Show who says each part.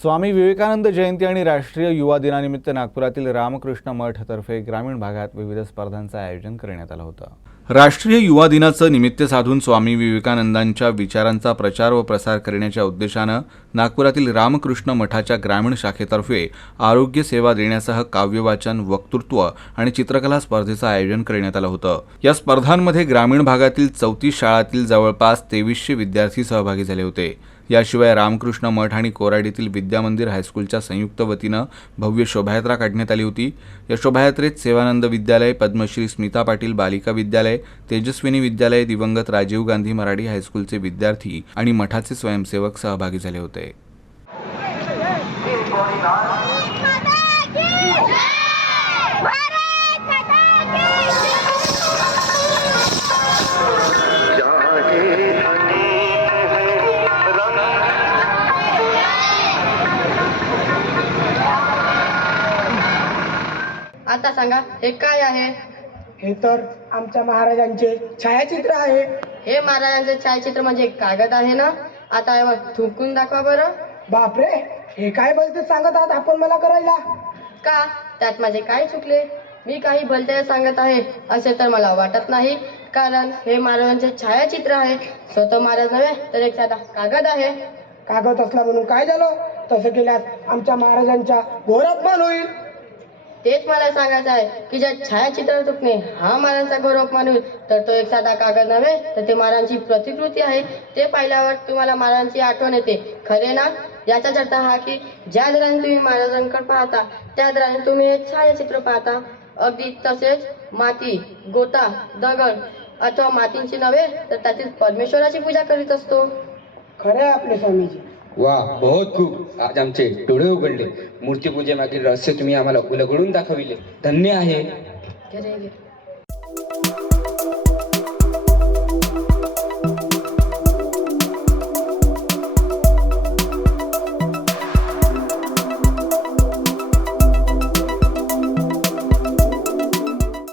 Speaker 1: स्वामी विवेकानंद जयंती आणि राष्ट्रीय युवा दिनानिमित्त नागपुरातील रामकृष्ण मठतर्फे ग्रामीण भागात विविध स्पर्धांचं आयोजन करण्यात आलं होतं. राष्ट्रीय युवा दिनाचं निमित्त साधून स्वामी विवेकानंदांच्या विचारांचा प्रचार व प्रसार करण्याच्या उद्देशानं नागपुरातील रामकृष्ण मठाच्या ग्रामीण शाखेतर्फे आरोग्य सेवा देण्यासह काव्यवाचन वक्तृत्व आणि चित्रकला स्पर्धेचं आयोजन करण्यात आलं होतं. या स्पर्धांमध्ये ग्रामीण भागातील चौतीस शाळातील जवळपास तेवीसशे विद्यार्थी सहभागी झाले होते. याशिवाय रामकृष्ण मठ आणि कोराडीतील विद्यामंदिर हायस्कूलच्या संयुक्त वतीनं भव्य शोभायात्रा काढण्यात आली होती. या शोभायात्रेत सेवानंद विद्यालय पद्मश्री स्मिता पाटील बालिका विद्यालय तेजस्विनी विद्यालय दिवंगत राजीव गांधी मराठी हायस्कूलचे विद्यार्थी आणि मठाचे स्वयंसेवक सहभागी झाले होते.
Speaker 2: आता सांगा हे काय आहे?
Speaker 3: हे तर आमच्या महाराजांचे छायाचित्र आहे.
Speaker 2: हे महाराजांचे छायाचित्र म्हणजे कागद आहे ना? आता यावर थुंकून दाखवा बरं.
Speaker 3: बापरे हे काय बोलते सांगत आहात आपण मला करायला?
Speaker 2: का? त्यात माझे काय चुकले? मी काही भलते सांगत आहे असे तर मला वाटत नाही. कारण हे महाराजांचे छायाचित्र आहे. स्वतः महाराज नव्हे तर एक साधा कागद आहे.
Speaker 3: कागद असला म्हणून काय झालं? तसं केल्यास आमच्या महाराजांच्या घोर अपमान होईल.
Speaker 2: तेच मला सांगायचं आहे की ज्या छायाचित्र चुकणे हा महाराजांचा गौरव मानू तर तो एक साधा कागद नव्हे तर ते महाराजांची प्रतिकृती आहे. ते पाहिल्यावर तुम्हाला महाराजांची आठवण येते. खरे ना? याचाच अर्थ हा की ज्या दराने तुम्ही महाराजांकडे पाहता त्या दराने तुम्ही हे छायाचित्र पाहता. अगदी तसेच माती गोटा दगड अथवा मातींची नव्हे तर त्यातील परमेश्वराची पूजा करीत असतो.
Speaker 3: खरे आपले स्वामीजी.
Speaker 4: वा बहुत खूप. आज आमचे डोळे उघडले. मूर्तीपूजेमागील रहस्य तुम्ही आम्हाला उलगडून दाखविले. धन्य आहे.